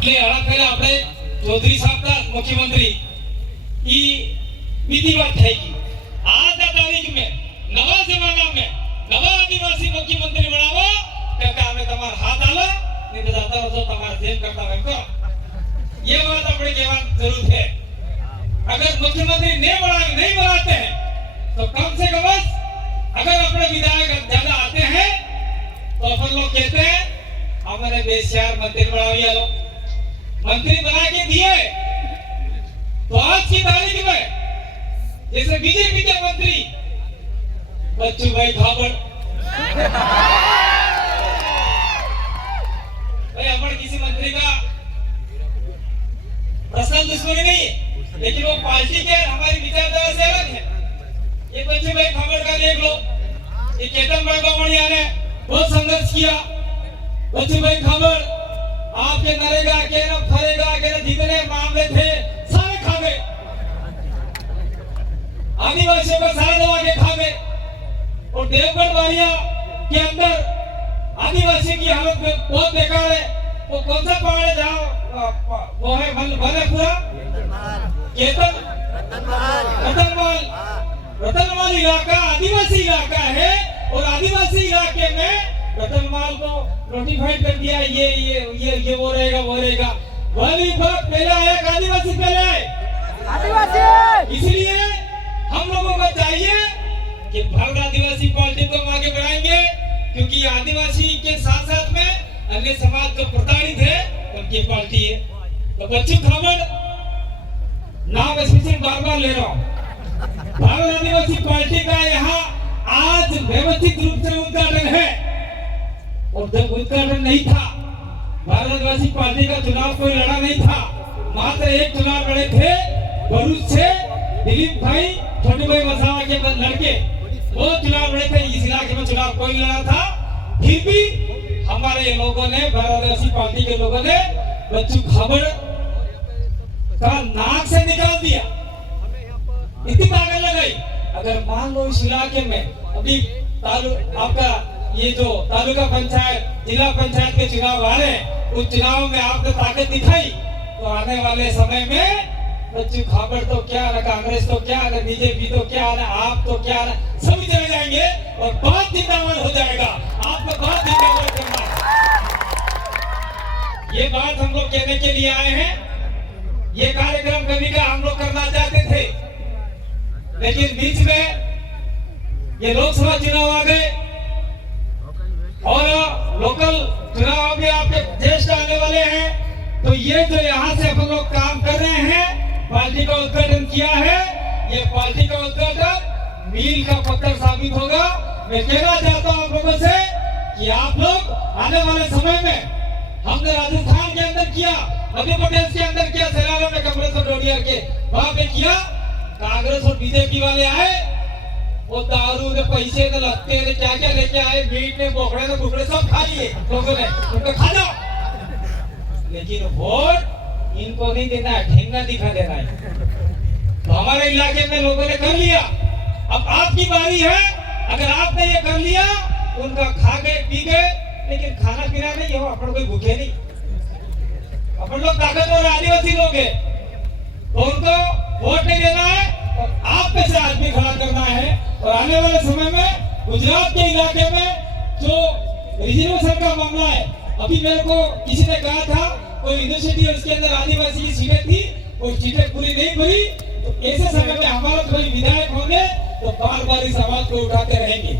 એટલે આના પહેલા આપણે ચૌધરી સાહેબના મુખ્યમંત્રી ઈ બીજી વાત થઈ ગઈ આજના તારીખ में नवा जमाना में नवा आदिवासी मुख्यमंत्री बनावो तो हमें तुम्हारा हाथ आलो नहीं तो जाता वर्षों तुम्हारा जेल करता है को ये बात अपने के बाद जरूर है अगर मुख्यमंत्री नहीं बनाते हैं तो कम से कम अगर अपने विधायक ज्यादा आते हैं तो अपन लोग कहते हैं हमारे बेचार मंत्री बनाओ लो मंत्री बना के दिए तो आज की तारीख में जैसे बीजेपी के मंत्री बच्चू भाई खाबड़ भाई अपन किसी मंत्री का पर्सनल दुश्मनी नहीं है लेकिन वो पार्टी के हमारी विचारधारा से अलग है ये बच्चू भाई खाबड़ का देख लो ये केतन बड़गोमणिया ने बहुत संघर्ष किया बच्चू भाई खाबड़ आपके नरेगा के न फरेगा के न जितने मामले थे सारे खा गए आदिवासियों को सारा दबा के खा गए और देवगढ़ वालिया के अंदर आदिवासी की हालत में बहुत बेकार है वो कौन सा पहाड़ है जहाँ वो है पूरा केतन रतनमाल इलाका आदिवासी इलाका है और आदिवासी इलाके में रतनमाल को नोटिफाइड कर दिया ये वो रहेगा वन विभाग पहले आया आदिवासी पहले आए आदिवासी इसलिए हम लोगों को चाहिए कि भारत आदिवासी पार्टी को हम आगे बढ़ाएंगे क्योंकि आदिवासी के साथ साथ में अन्य समाज जो प्रताड़ित है उनकी पार्टी है तो बच्चू खाबड़ नाम स्पेशल बार ले रहा हूँ भारत आदिवासी पार्टी का यहाँ आज व्यवस्थित रूप से उद्घाटन है और जब उद्घाटन नहीं था भारत आदिवासी पार्टी का चुनाव कोई लड़ा नहीं था मात्र एक चुनाव लड़े थे भरूच से दिलीप भाई छोटे भाई वसावा के लड़के वो चुनाव लड़े थे इस इलाके में चुनाव कोई लड़ा था फिर भी हमारे लोगों ने भारत आदिवासी पार्टी के लोगों ने बच्चू खाबड़ का नाक से निकाल दिया इतनी ताकत लगाई अगर मान लो इस इलाके में अभी आपका ये जो तालुका पंचायत जिला पंचायत के चुनाव आ रहे हैं उस चुनाव में आपने ताकत दिखाई तो आने वाले समय में बच्चू खाबड़ तो क्या ना कांग्रेस तो क्या ना बीजेपी तो क्या ना आप तो क्या ना सभी चले जाएंगे और बहुत जिंदाबाद हो जाएगा आपको बहुत जिंदाबाद करना है ये बात हम लोग कहने के लिए आए हैं ये कार्यक्रम कभी का हम लोग करना चाहते थे लेकिन बीच में ये लोकसभा चुनाव आ गए और लोकल चुनाव भी आपके देश का आने वाले हैं तो ये जो यहाँ से अपन लोग काम कर रहे हैं पार्टी का उद्घाटन किया है ये पार्टी का उद्घाटन मील का पत्थर साबित होगा मैं कहना चाहता हूँ आप लोगों से कि आप लोग आने वाले समय में हमने राजस्थान के अंदर किया मध्य प्रदेश के अंदर किया सैलाना में कांग्रेस और डोडिया के वहां पे किया कांग्रेस और बीजेपी वाले आए वो दारू ने पैसे ने लगते ने क्या क्या लेके आए मीट ने बोकड़े ने बुकड़े सब खा लिए लोगों ने उनको खा जाओ लेकिन वोट इनको नहीं देना है ठेंगा दिखा देना है तो हमारे इलाके में लोगों ने कर लिया अब आपकी बारी है अगर आपने ये कर लिया उनका खा गए पी गए लेकिन खाना पीना नहीं हो अपन कोई भूखे नहीं अपन लोग ताकतवर आदिवासी लोग हैं तो उनको वोट नहीं देना है और आप में से आदमी खड़ा करना है और आने वाले समय में गुजरात के इलाके में जो रिजर्वेशन का मामला है अभी मेरे को किसी ने कहा था कोई यूनिवर्सिटी और उसके अंदर आदिवासी की सीटें थी वो सीटें पूरी नहीं भरी तो ऐसे समय में हमारा कोई विधायक होंगे तो बार बार इस आवाज को उठाते रहेंगे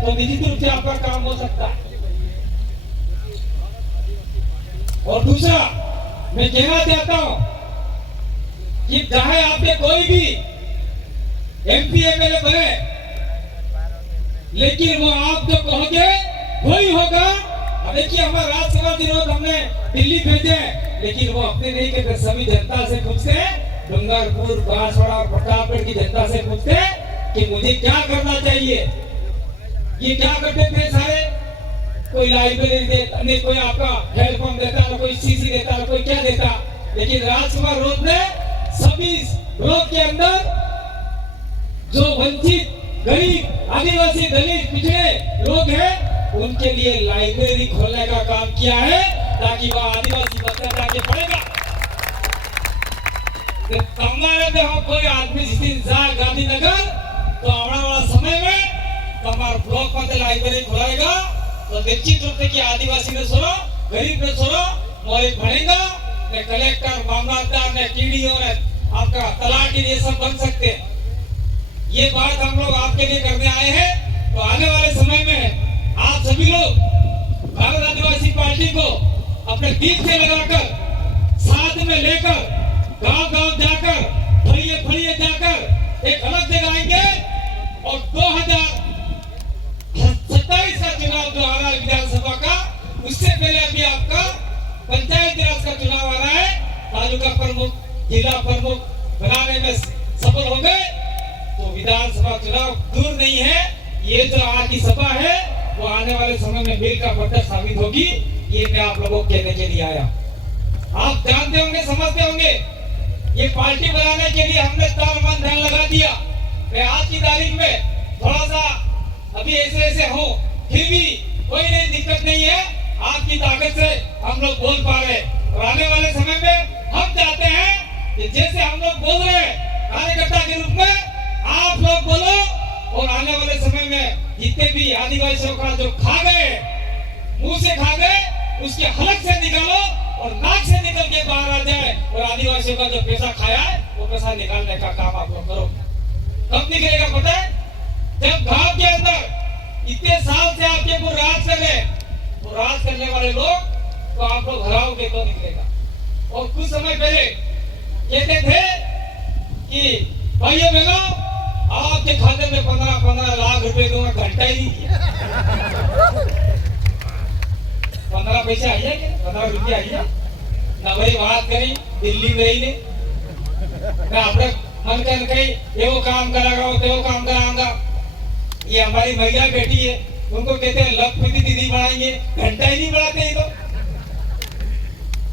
तो निश्चित रूप से आपका काम हो सकता है और दूसरा मैं कहना चाहता हूं कि चाहे आपके कोई भी एमपी एमएलए बने लेकिन वो आप जो कहोगे वही होगा देखिए हमारा राज्यसभा विरोध हमने दिल्ली भेजे लेकिन वो अपने नहीं कहते सभी जनता से पूछते डूंगरपुर बांसवाड़ा और प्रतापगढ़ की जनता से पूछते कि मुझे क्या करना चाहिए ये क्या करते थे सारे कोई लाइब्रेरी देता नहीं कोई आपका हेल्थ पंप देता ना कोई सीसी देता ना कोई क्या देता लेकिन राजकुमार रोड ने सभी रोड के अंदर जो वंचित गरीब आदिवासी दलित पिछड़े लोग हैं उनके लिए लाइब्रेरी खोलने का काम किया है ताकि वह आदिवासी बच्चा जाके पढ़ेगा। તમારે બે हम कोई आदमी जिस जाए गांधीनगर तो आने वाला समय में हमारे ब्लॉक में लाइब्रेरी खुलाएगा तो निश्चित रूप से कि आदिवासी ने सुनो, गरीब ने सुनो, मौलिक बढ़ेगा, ने कलेक्टर, मामलतदार, ने टीडीओ, ने आपका तलाटी, ये सब बन सकते हैं। ये बात हम लोग आपके लिए करने आए हैं। तो आने वाले समय में आप सभी लोग भारत आदिवासी पार्टी को अपने दिल से लगाकर, साथ में लेकर, गांव-गांव जाकर, फलिए जाकर एक अलग जगह आएंगे और 2027 का चुनाव जो आ रहा है विधानसभा का, उससे पहले अभी आपका पंचायत राज का चुनाव आ रहा है। तालुका प्रमुख, जिला प्रमुख बनाने में सफल हो गए तो विधानसभा चुनाव दूर नहीं है। ये जो आज की सभा है वो आने वाले समय में मील का पत्थर साबित होगी। ये मैं आप लोगों को कहने के लिए आया। आप जानते होंगे, समझते होंगे, ये पार्टी बनाने के लिए हमने तन मन धन लगा दिया। मैं आज की तारीख में थोड़ा सा अभी ऐसे हो, फिर भी कोई नहीं, दिक्कत नहीं है। आपकी ताकत से हम लोग बोल पा रहे हैं और आने वाले समय में हम चाहते हैं कि जैसे हम लोग बोल रहे हैं कार्यकर्ता के रूप में, आप लोग बोलो और आने वाले समय में जितने भी आदिवासियों का जो खा गए, मुंह से खा गए, उसके हलक से निकालो और नाक से निकल के बाहर आ जाए और आदिवासियों का जो पैसा खाया है वो पैसा निकालने का काम आप लोग करो। कब निकलेगा पता है? जब गांव के अंदर इतने साल से आपके ऊपर राज कर रहे, तो राज करने वाले लोग तो आप लोग हराओगे तो निकलेगा। और कुछ समय पहले कहते थे कि भाइयों बहनों, आपके खाते में 15 लाख रुपए दूंगा, घंटा ही नहीं दिया। 15 पैसे आई है क्या? 15 रुपये आई है ना? भाई बात करी दिल्ली में ही नहीं ना, अपने मन कर कहीं ये वो काम करागा, वो काम कराऊंगा। ये हमारी महिला बेटी है, उनको कहते हैं लखपति दीदी बढ़ाएंगे, घंटा ही नहीं बढ़ाते। ये तो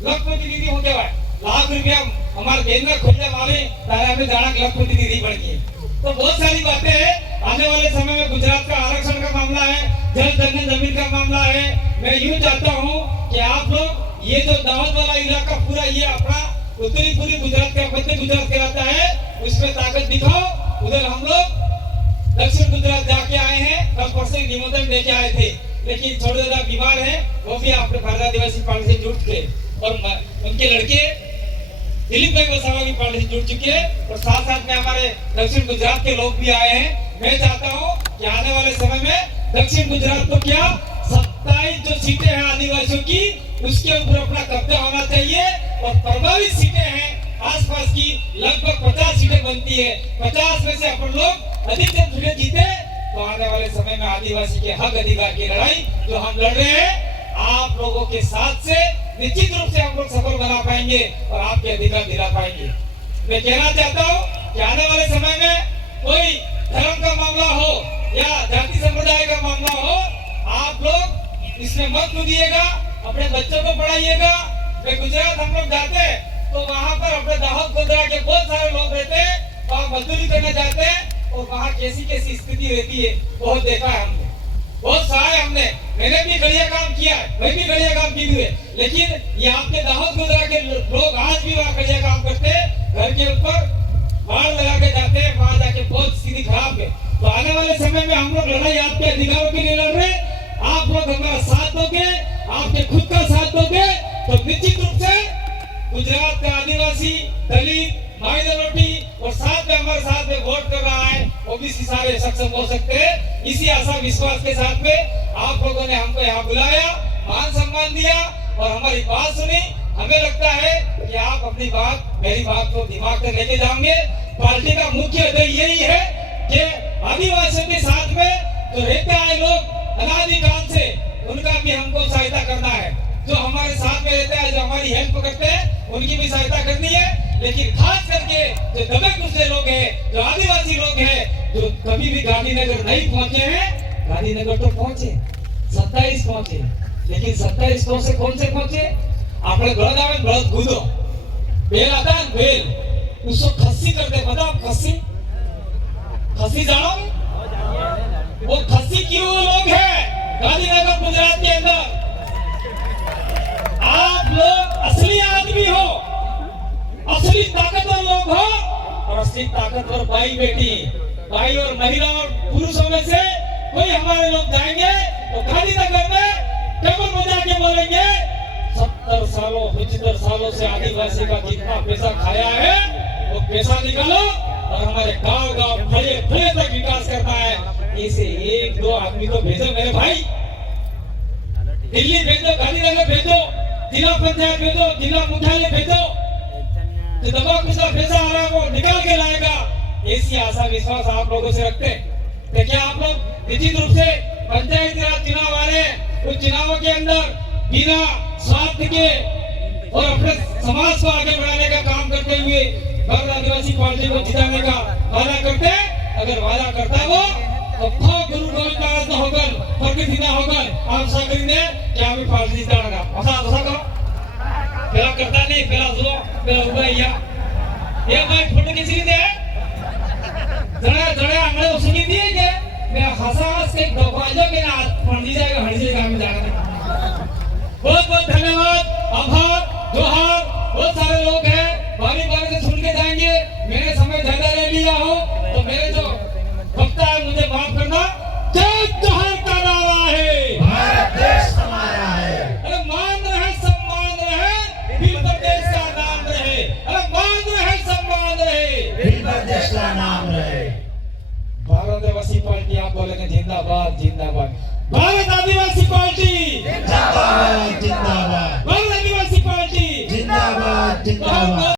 लखपति दीदी हो क्या लाख रुपया हमारे बहन में खुले वाले तारा में जाना लखपति दीदी बढ़ गई। तो बहुत सारी बातें हैं। आने वाले समय में गुजरात का आरक्षण का मामला है, जल जंगल जमीन का मामला है। मैं यूं चाहता हूं कि आप लोग ये जो दावत वाला इलाका पूरा ये अपना उत्तरी पूरी गुजरात का मध्य गुजरात कहलाता है, उसमें ताकत दिखाओ। उधर हम लोग दक्षिण गुजरात जाके आए हैं, कल परसों निमंत्रण देके आए थे, लेकिन थोड़े ज्यादा बीमार है, वो भी अपने भारत आदिवासी पार्टी से जुड़ के और उनके लड़के दिलीप भाई वसावा की पार्टी से जुड़ चुके हैं और साथ साथ में हमारे दक्षिण गुजरात के लोग भी आए हैं। मैं चाहता हूं कि आने वाले समय में दक्षिण गुजरात को क्या 27 जो सीटें हैं आदिवासियों की, उसके ऊपर अपना कब्जा होना चाहिए और प्रभावित सीटें हैं आसपास की लगभग 50 सीटें बनती है। 50 में से अपन लोग अधिकतम सीटें जीते तो आने वाले समय में आदिवासी के हक अधिकार की लड़ाई जो हम लड़ रहे हैं, आप लोगों के साथ से निश्चित रूप से हम लोग सफल बना पाएंगे और आपके अधिकार दिला पाएंगे। मैं कहना चाहता हूँ कि आने वाले समय में कोई धर्म का मामला हो या जाति संप्रदाय का मामला हो, आप लोग इसमें मत कूदिएगा, अपने बच्चों को पढ़ाइएगा। मैं गुजरात हम लोग जाते हैं तो वहाँ पर अपने दाहोद गोधरा के बहुत सारे लोग रहते हैं, वहाँ मजदूरी करने जाते हैं और वहाँ कैसी कैसी स्थिति रहती है बहुत देखा है हमने, बहुत सहाय हमने। मैंने भी बढ़िया काम किया है, मैं भी बढ़िया काम की हुए, लेकिन ये आपके दाहोद गोधरा के लोग आज भी वहाँ बढ़िया काम करते हैं, घर के ऊपर बाढ़ लगा के जाते हैं, वहाँ जाके बहुत स्थिति खराब है। तो आने वाले समय में हम लोग लड़ाई आपके अधिकारों के लिए लड़ रहे हैं। आप लोग हमारा साथ दोगे, आपके खुद का साथ दोगे तो निश्चित रूप से गुजरात का आदिवासी, दलित, माइनॉरिटी और साथ में हमारे साथ में वोट कर रहा है ओबीसी सारे सक्षम हो सकते हैं। इसी आशा विश्वास के साथ में आप लोगों ने हमको यहाँ बुलाया, मान सम्मान दिया और हमारी बात सुनी। हमें लगता है कि आप अपनी बात, मेरी बात को दिमाग में लेके जाओगे। पार्टी का मुख्य उद्देश्य यही है कि आदिवासियों के साथ में जो रहते आए लोग अनादिकाल से, उनका भी हमको सहायता करना है। जो हमारे साथ में रहते हैं, जो हमारी हेल्प करते हैं, उनकी भी सहायता करनी है। लेकिन खास करके जो दबे कुचले लोग हैं, जो आदिवासी लोग हैं, जो कभी भी गांधीनगर नहीं पहुंचे हैं, गांधीनगर तो पहुंचे 27 पहुंचे, लेकिन 27 कौन से पहुंचे? આપણે બળદ આવે બળદ ગુદો બેલ હતા ને બેલ उसको खस्सी करते, पता खस्सी जानो? वो खस्सी क्यों लोग हैं गांधीनगर गुजरात के अंदर? मानसिक ताकतवर भाई बेटी, भाई और महिला और पुरुषों में से कोई हमारे लोग जाएंगे तो गांधीनगर में टेबल बजा के बोलेंगे 75 सालों से आदिवासी का जितना पैसा खाया है वो पैसा निकालो और हमारे गांव फले तक विकास करना है। इसे 1-2 आदमी को भेजो मेरे भाई, दिल्ली भेजो, गांधीनगर भेजो, जिला पंचायत भेजो, जिला मुख्यालय भेजो, जो दबा कुछ पैसा आ रहा है वो निकाल के लाएगा। ऐसी आशा विश्वास आप लोगों से रखते हैं। तो क्या आप लोग निश्चित रूप से पंचायती राज चुनाव आ रहे हैं, उस चुनावों के अंदर बिना स्वार्थ के और अपने समाज को आगे बढ़ाने का काम करते हुए गैर आदिवासी पार्टी को जिताने का वादा करते हैं। अगर वादा करता है वो तो गुरु गोविंद महाराज ना होकर प्रकृति ना होकर आप सागरी ने क्या भी पार्टी जिताएगा। ऐसा करो पहला करता नहीं, पहला जो पहला हुआ ये भाई फोटो किसी ने जड़ा हमारे उसकी दिए के मैं हंस के दबाजो के ना पंडित जाएगा हड़सी काम जाएगा। बहुत धन्यवाद, आभार, जोहार। बहुत सारे लोग हैं बारी से सुन के जाएंगे। मैंने समय ज्यादा ले लिया हो तो मेरे जो वक्ता है मुझे माफ करना। जय जोहार का नारा है, भारत देश हमारा है। अरे मान रहे सम्मान रहे, फिर प्रदेश का नाम रहे। अरे मान रहे सम्मान रहे, फिर प्रदेश का नाम रहे। भारत आदिवासी पार्टी आप बोलेंगे जिंदाबाद जिंदाबाद। भारत आदिवासी पार्टी